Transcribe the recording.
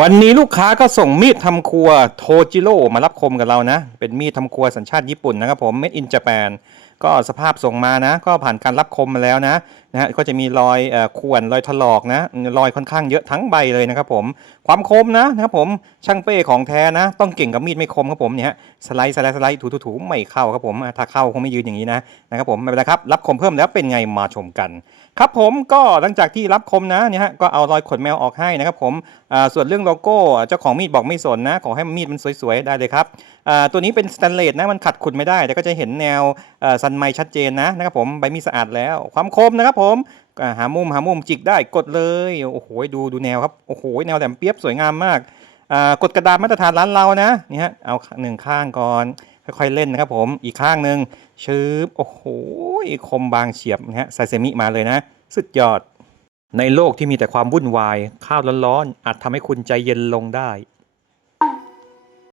วันนี้ลูกค้าก็ส่งมีดทำครัวโทจิโร่มารับคมกับเรานะ เป็นมีดทำครัวสัญชาติญี่ปุ่นนะครับผม made in Japan ก็สภาพส่งมานะ ก็ผ่านการรับคมมาแล้วนะ นะฮะก็จะมีรอยอข่วนรอยถลอกนะรอยค่อนข้างเยอะทั้งใบเลยนะครับผมความคมนะนะครับผมช่างเป้ของแท้นะ ต้องเก่งกับมีดไม่คมครับผมเนี่ยสไลด์สไลด์สไลด์ถูถูถูไม่เข้าครับผมถ้าเข้าคงไม่ยืนอย่างนี้นะนะครับผมไม่เป็นไรครับรับคมเพิ่มแล้วเป็นไงมาชมกัน ครับผมก็หลังจากที่รับคมนะเนี่ยฮะก็เอารอยขนแมวออกให้นะครับผมส่วนเรื่องโลโก้เจ้าของมีดบอกไม่สนนะขอให้มีดมันสวยๆได้เลยครับตัวนี้เป็นสแตนเลสนะมันขัดขุดไม่ได้แต่ก็จะเห็นแนวอ่าซันไมชัดเจนนะนะครับผมใบมีดสะอาดแล้วความคมนะครับผมอ่าหามุมหามุมจิกได้กดเลยโอ้โหดูดูแนวครับโอ้โหแนวแหลมเปียบสวยงามมากกดกระดานมาตรฐานร้านเรานะนี่ฮะเอาหนึ่งข้างก่อนค่อยๆเล่นนะครับผมอีกข้างหนึ่งชืบโอ้โหคมบางเฉียบนะฮะไซเซมิมาเลยนะ สุดยอด ในโลกที่มีแต่ความวุ่นวาย ข้าวร้อนๆอาจทำให้คุณใจเย็นลงได้